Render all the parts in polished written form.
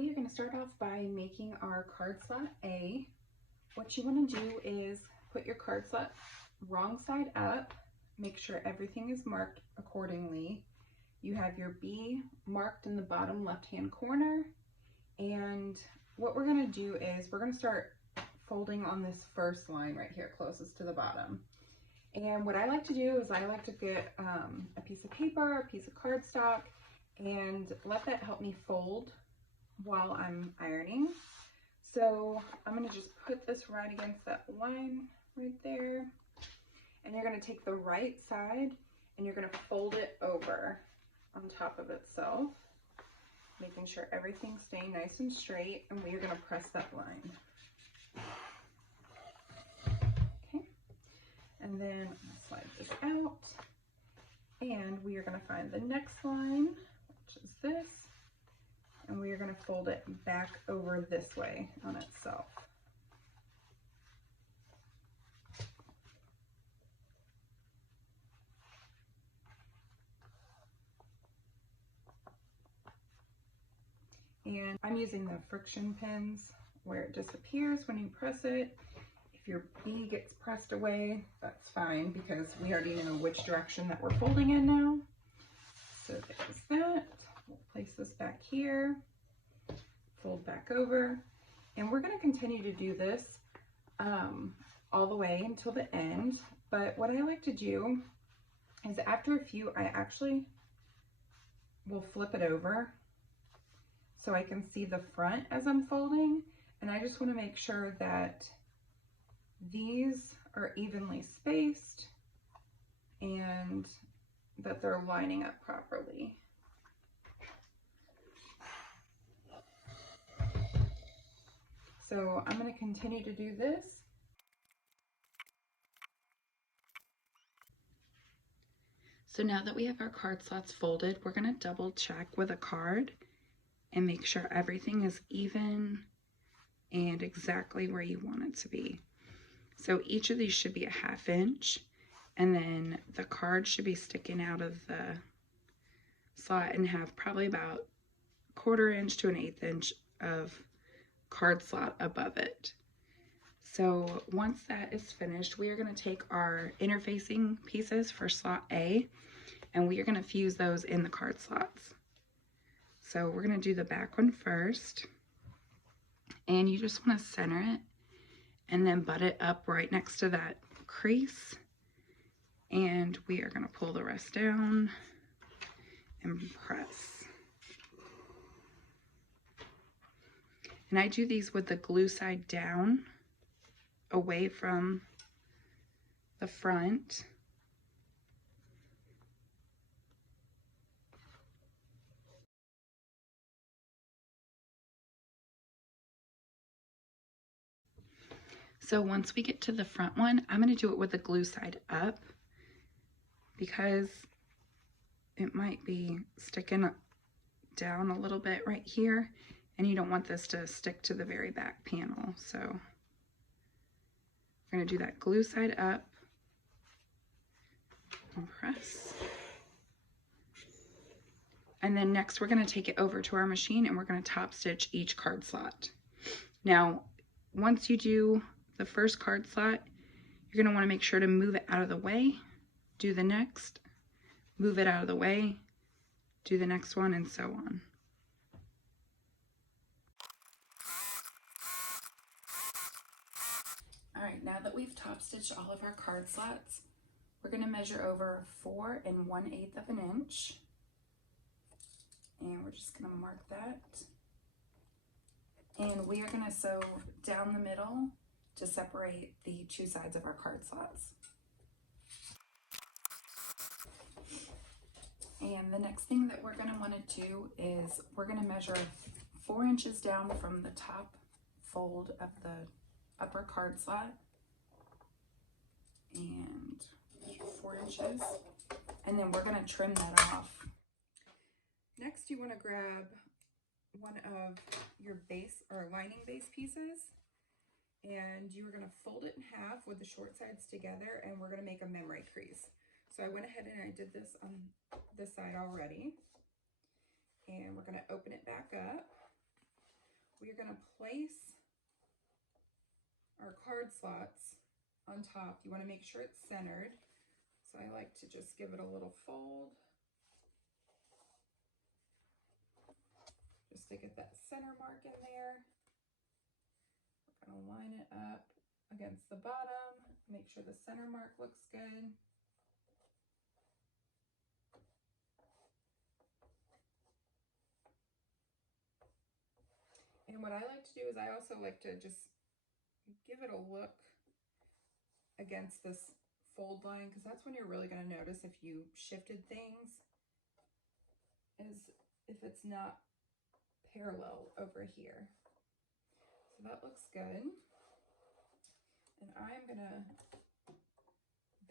we are going to start off by making our card slot A. What you want to do is put your card slot wrong side up, make sure everything is marked accordingly. You have your B marked in the bottom left-hand corner, and what we're going to do is we're going to start folding on this first line right here closest to the bottom. And what I like to do is I like to get a piece of paper, a piece of cardstock, and let that help me fold while I'm ironing. So I'm going to just put this right against that line right there, and you're going to take the right side and you're going to fold it over on top of itself, making sure everything's staying nice and straight, and we are going to press that line. Okay, and then slide this out, and we are going to find the next line, which is this, and we are going to fold it back over this way on itself. And I'm using the friction pins where it disappears when you press it. If your B gets pressed away, that's fine because we already know which direction that we're folding in now. So there's that. We'll place this back here, fold back over, and we're going to continue to do this all the way until the end. But what I like to do is after a few, I actually will flip it over so I can see the front as I'm folding, and I just want to make sure that these are evenly spaced and that they're lining up properly. So I'm going to continue to do this. So now that we have our card slots folded, we're going to double check with a card and make sure everything is even and exactly where you want it to be. So each of these should be a 1/2 inch, and then the card should be sticking out of the slot and have probably about 1/4 inch to 1/8 inch of card slot above it. So once that is finished, we are going to take our interfacing pieces for slot A, and we are going to fuse those in the card slots. So we're going to do the back one first, and you just want to center it and then butt it up right next to that crease, and we are going to pull the rest down and press. And I do these with the glue side down, away from the front. So once we get to the front one, I'm going to do it with the glue side up because it might be sticking down a little bit right here, and you don't want this to stick to the very back panel. So we're going to do that glue side up and press. And then next we're going to take it over to our machine and we're going to top stitch each card slot. Now, once you do the first card slot, you're going to want to make sure to move it out of the way, do the next, move it out of the way, do the next one, and so on. All right, now that we've top stitched all of our card slots, we're going to measure over 4 1/8 of an inch, and we're just going to mark that. And we are going to sew down the middle to separate the 2 sides of our card slots. And the next thing that we're going to want to do is we're going to measure 4 inches down from the top fold of the upper card slot, and 4 inches, and then we're going to trim that off. Next, you want to grab one of your base or lining base pieces, and you are going to fold it in half with the short sides together, and we're going to make a memory crease. So I went ahead and I did this on this side already, and we're going to open it back up, we're going to place our card slots on top. You want to make sure it's centered. So I like to just give it a little fold, just to get that center mark in there. We're going to line it up against the bottom, make sure the center mark looks good. And what I like to do is I also like to just give it a look against this fold line, because that's when you're really going to notice if you shifted things, is if it's not parallel over here. So that looks good. And I'm going to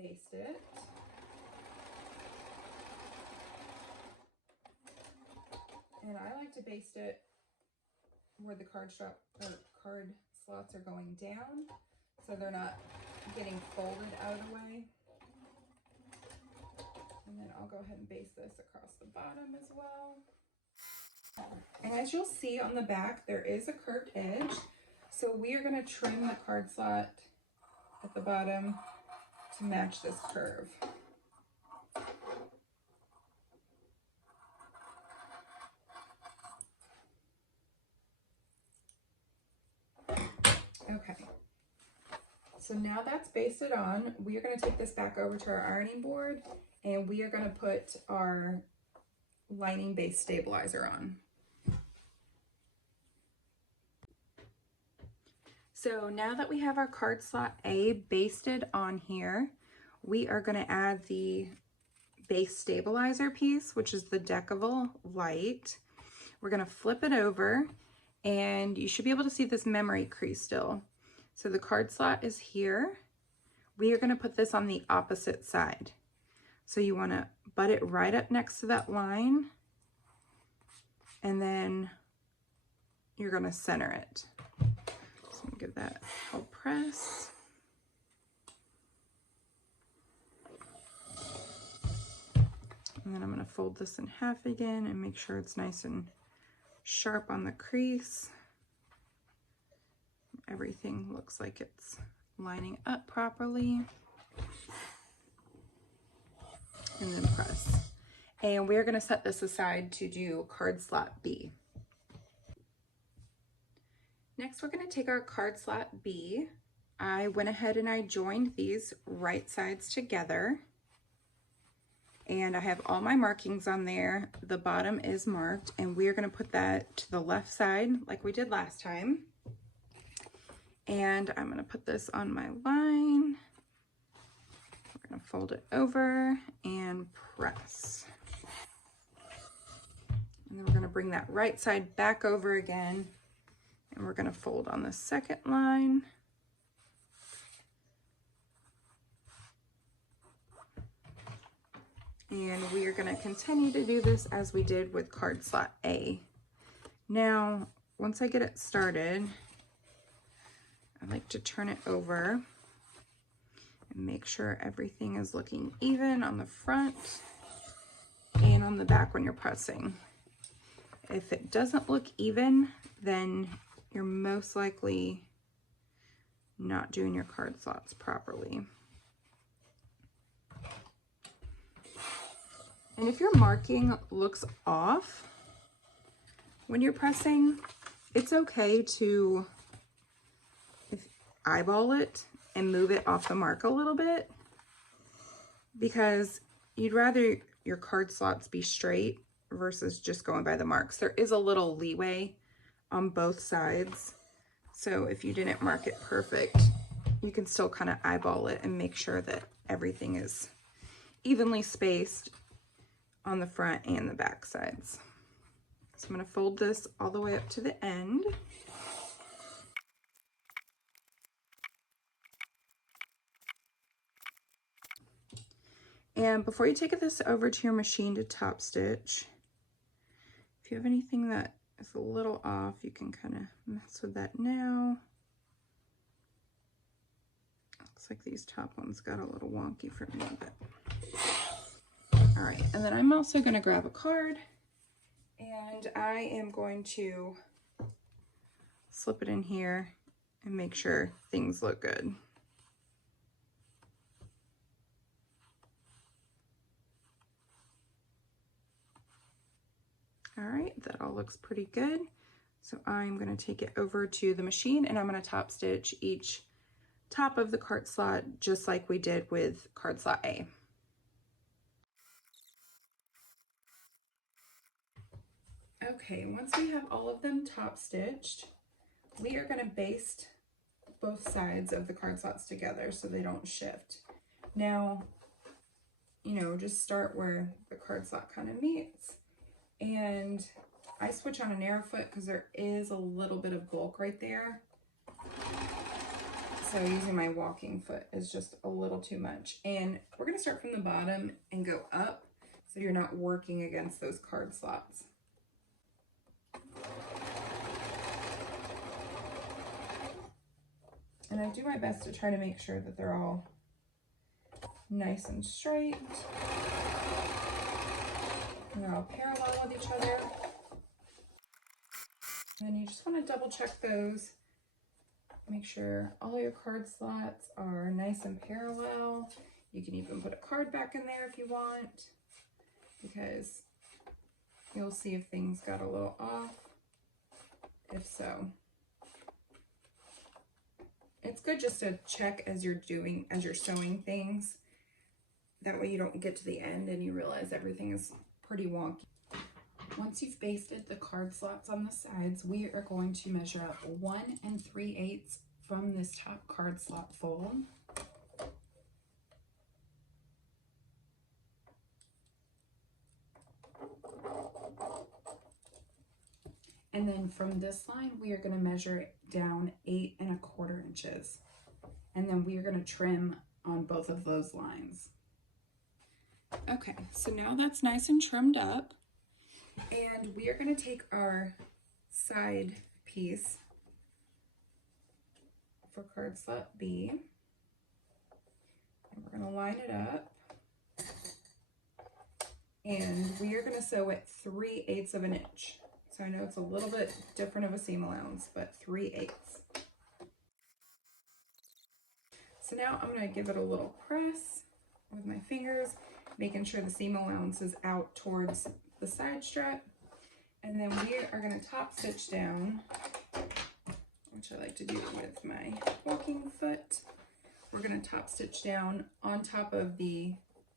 baste it. And I like to baste it where the card slots are going down, so they're not getting folded out of the way. And then I'll go ahead and baste this across the bottom as well. And as you'll see on the back, there is a curved edge. So we are going to trim the card slot at the bottom to match this curve. Okay, so now that's basted on, we are going to take this back over to our ironing board, and we are going to put our lining base stabilizer on. So now that we have our card slot A basted on here, we are going to add the base stabilizer piece, which is the Decavil Light. We're going to flip it over, and you should be able to see this memory crease still. So the card slot is here. We are going to put this on the opposite side. So you want to butt it right up next to that line, and then you're going to center it. So I'm going to give that a press. And then I'm going to fold this in half again and make sure it's nice and sharp on the crease. Everything looks like it's lining up properly. And then press. And we're going to set this aside to do card slot B. Next, we're going to take our card slot B. I went ahead and I joined these right sides together. And I have all my markings on there. The bottom is marked, and we are going to put that to the left side like we did last time. And I'm going to put this on my line. We're going to fold it over and press. And then we're going to bring that right side back over again, and we're going to fold on the second line. And we are going to continue to do this as we did with card slot A. Now, once I get it started, I like to turn it over and make sure everything is looking even on the front and on the back when you're pressing. If it doesn't look even, then you're most likely not doing your card slots properly. And if your marking looks off when you're pressing, it's okay to eyeball it and move it off the mark a little bit, because you'd rather your card slots be straight versus just going by the marks. There is a little leeway on both sides. So if you didn't mark it perfect, you can still kind of eyeball it and make sure that everything is evenly spaced on the front and the back sides. So I'm going to fold this all the way up to the end. And before you take this over to your machine to top stitch, if you have anything that is a little off, you can kind of mess with that now. Looks like these top ones got a little wonky for me, but all right. And then I'm also going to grab a card, and I am going to slip it in here and make sure things look good. All right, that all looks pretty good. So I'm going to take it over to the machine and I'm going to top stitch each top of the card slot just like we did with card slot A. Okay, once we have all of them top stitched, we are going to baste both sides of the card slots together so they don't shift. Now, you know, just start where the card slot kind of meets. And I switch on a narrow foot because there is a little bit of bulk right there. So using my walking foot is just a little too much. And we're going to start from the bottom and go up so you're not working against those card slots. And I do my best to try to make sure that they're all nice and straight. And they're all parallel with each other. And then you just want to double check those. Make sure all your card slots are nice and parallel. You can even put a card back in there if you want, because you'll see if things got a little off. If so, it's good just to check as you're sewing things. That way you don't get to the end and you realize everything is pretty wonky. Once you've basted the card slots on the sides, we are going to measure up 1 3/8 from this top card slot fold. And then from this line, we are going to measure it down 8 1/4 inches. And then we are going to trim on both of those lines. Okay, so now that's nice and trimmed up. And we are going to take our side piece for card slot B, and we're going to line it up. And we are going to sew it 3/8 of an inch. So I know it's a little bit different of a seam allowance, but 3/8. So now I'm going to give it a little press with my fingers, making sure the seam allowance is out towards the side strap. And then we are going to top stitch down, which I like to do with my walking foot. We're going to top stitch down on top of the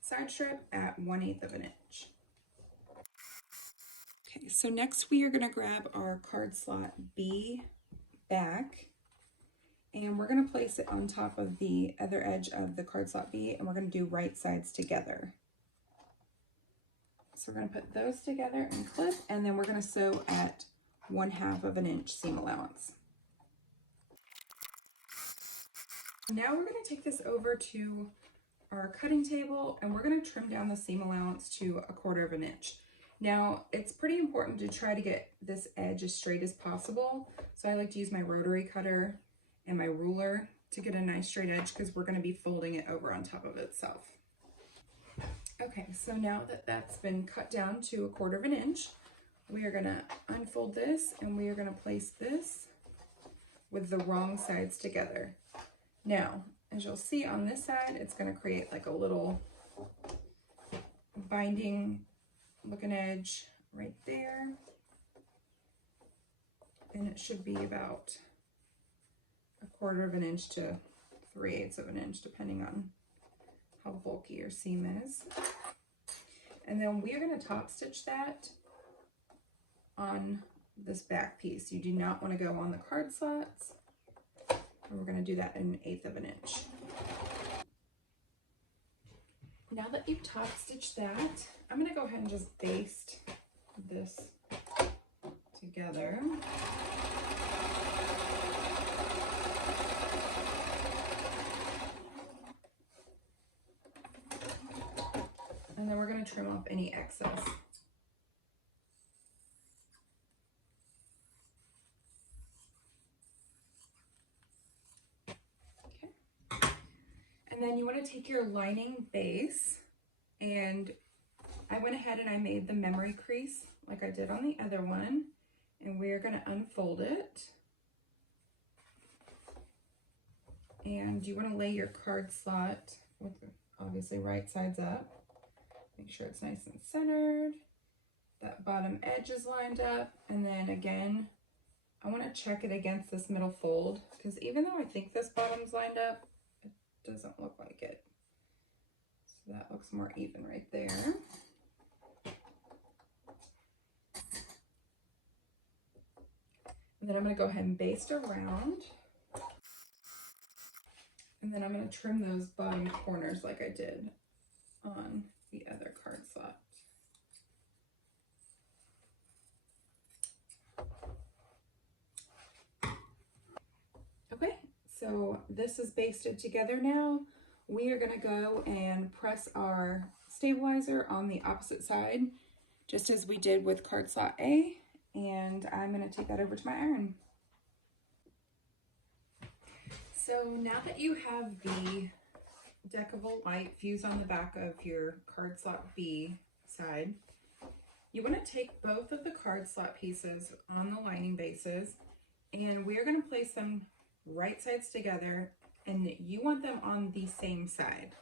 side strap at 1/8 of an inch. Okay, so next we are going to grab our card slot B back, and we're going to place it on top of the other edge of the card slot B, and we're going to do right sides together. So we're going to put those together and clip, and then we're going to sew at 1/2 of an inch seam allowance. Now we're going to take this over to our cutting table, and we're going to trim down the seam allowance to 1/4 of an inch. Now, it's pretty important to try to get this edge as straight as possible. So I like to use my rotary cutter and my ruler to get a nice straight edge, because we're going to be folding it over on top of itself. Okay, so now that that's been cut down to 1/4 of an inch, we are going to unfold this, and we are going to place this with the wrong sides together. Now, as you'll see on this side, it's going to create like a little binding looking edge right there. And it should be about 1/4 of an inch to 3/8 of an inch, depending on how bulky your seam is. And then we are going to top stitch that on this back piece. You do not want to go on the card slots. And we're going to do that in 1/8 of an inch. Now that you've top stitched that, I'm going to go ahead and just baste this together. And then we're going to trim off any excess. And then you want to take your lining base, and I went ahead and I made the memory crease like I did on the other one, and we're going to unfold it. And you want to lay your card slot with obviously right sides up. Make sure it's nice and centered. That bottom edge is lined up. And then again, I want to check it against this middle fold, because even though I think this bottom's lined up, it doesn't look like it. So that looks more even right there. And then I'm going to go ahead and baste around. And then I'm going to trim those bottom corners like I did on the other card slot. Okay, so this is basted together now. We are going to go and press our stabilizer on the opposite side, just as we did with card slot A. And I'm going to take that over to my iron. So now that you have the deckable light fused on the back of your card slot B side, you want to take both of the card slot pieces on the lining bases, and we're going to place them right sides together, and you want them on the same side,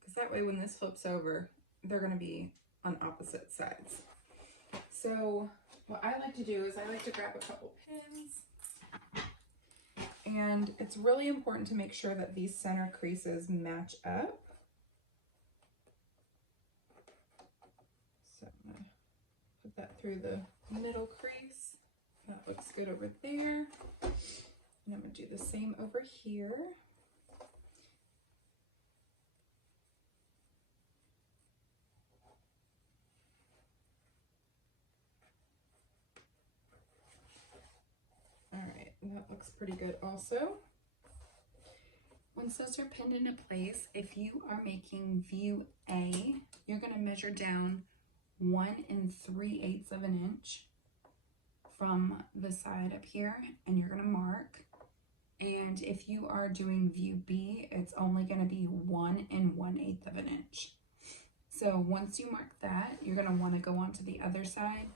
because that way when this flips over, they're going to be on opposite sides. So what I like to do is I like to grab a couple pins. And it's really important to make sure that these center creases match up. So I'm going to put that through the middle crease. That looks good over there. And I'm going to do the same over here. That looks pretty good also. Once those are pinned into place, if you are making view A, you're going to measure down 1 3/8 of an inch from the side up here, and you're going to mark. And if you are doing view B, it's only going to be 1 1/8 of an inch. So once you mark that, you're going to want to go on to the other side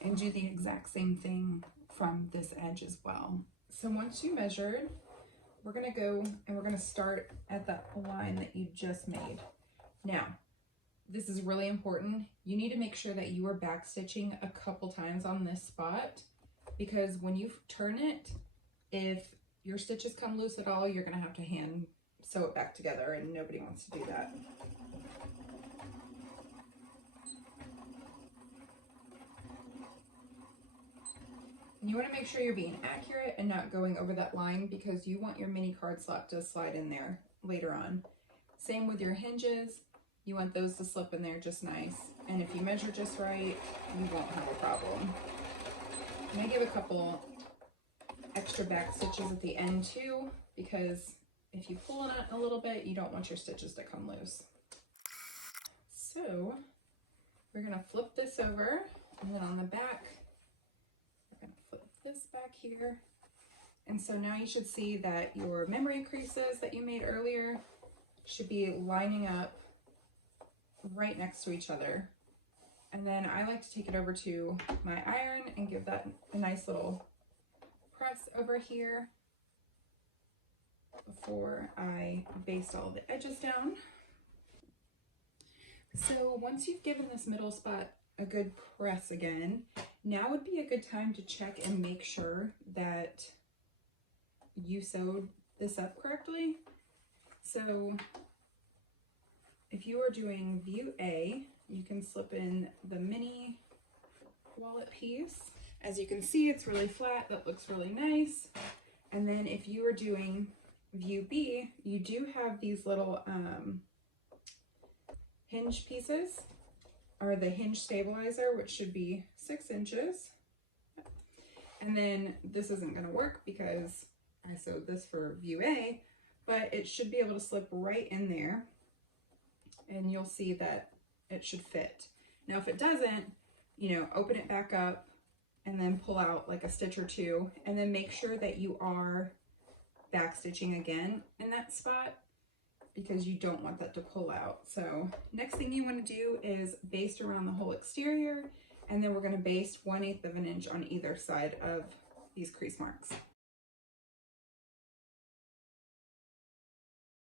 and do the exact same thing from this edge as well. So once you measured, we're going to go and we're going to start at that line that you just made. Now, this is really important. You need to make sure that you are back stitching a couple times on this spot, because when you turn it, if your stitches come loose at all, you're going to have to hand sew it back together, and nobody wants to do that. You want to make sure you're being accurate and not going over that line, because you want your mini card slot to slide in there later on. Same with your hinges. You want those to slip in there just nice. And if you measure just right, you won't have a problem. I'm going to give a couple extra back stitches at the end too, because if you pull it out a little bit, you don't want your stitches to come loose. So we're going to flip this over, and then on the back, this back here. And so now you should see that your memory creases that you made earlier should be lining up right next to each other. And then I like to take it over to my iron and give that a nice little press over here before I baste all the edges down. So once you've given this middle spot a good press again, now would be a good time to check and make sure that you sewed this up correctly. So if you are doing view A, you can slip in the mini wallet piece. As you can see, it's really flat. That looks really nice. And then if you are doing view B, you do have these little hinge pieces, or the hinge stabilizer, which should be 6 inches. And then this isn't going to work because I sewed this for view A, but it should be able to slip right in there, and you'll see that it should fit. Now if it doesn't, you know, open it back up and then pull out like a stitch or two, and then make sure that you are back stitching again in that spot, because you don't want that to pull out. So next thing you want to do is baste around the whole exterior, and then we're going to baste 1/8 of an inch on either side of these crease marks.